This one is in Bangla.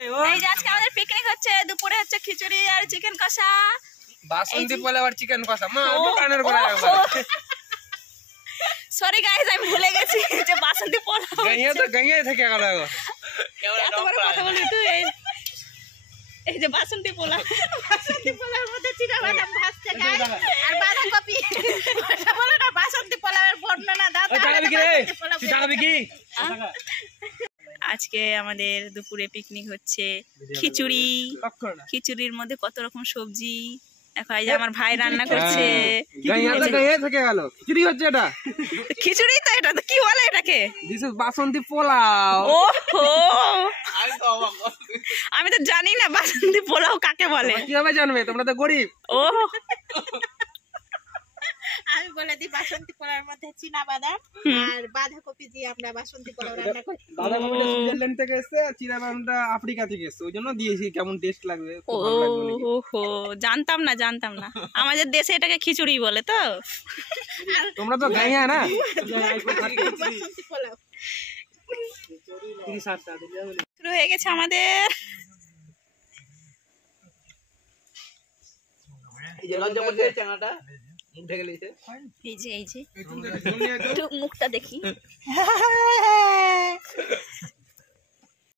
এই যে আজকে আমাদের পিকনিক হচ্ছে, দুপুরে হচ্ছে খিচুড়ি আর চিকেন কষা। বাসন্তী পোলাও আর চিকেন কষা মা দোকানের করে একবার। সরি গাইস, আমি ভুলে গেছি যে বাসন্তী পোলাও। গাইয়া তো গাইয়া থেকে গেল এখন। এত বড় কথা বলি তুই। এই যে বাসন্তী পোলাও, বাসন্তী পোলাওর মধ্যে চিনা বাদাম ভাজছে গাইস আর বাঁধাকপি। এটা বলো না বাসন্তী পোলাওয়ের বর্ণনা দাও। আজকে আমাদের দুপুরে পিকনিক হচ্ছে খিচুড়ি। খিচুড়ির মধ্যে কত রকম সবজি দেখো, এই যে আমার ভাই রান্না করছে। খিচুড়ি হচ্ছে এটা, খিচুড়ি তো এটা তো কি বলে এটাকে? দিস ইজ বাসন্তী পোলাও। ওহো, আমি তো জানি না বাসন্তী পোলাও কাকে বলে। কিভাবে জানবে, তোমরা তো গরিব। ও আমি বলে দিই, বাসন্তী পোলাওর মধ্যে চীনা বাদাম আর বাঁধাকপি দিয়ে আমরা বাসন্তী পোলাও রান্না করি। বাঁধাকপিটা সুইজারল্যান্ড থেকে এসেছে আর চীনা বাদামটা আফ্রিকা থেকে এসেছে, ওই জন্য দিয়েছি কেমন টেস্ট লাগবে। ওহো, জানতাম না আমাদের দেশে এটাকে খিচুড়ি বলে। তো তোমরা তো গাইয়া না। বাসন্তী পোলাও শুরু হয়ে গেছে আমাদের। এই যে একটু মুখটা দেখি।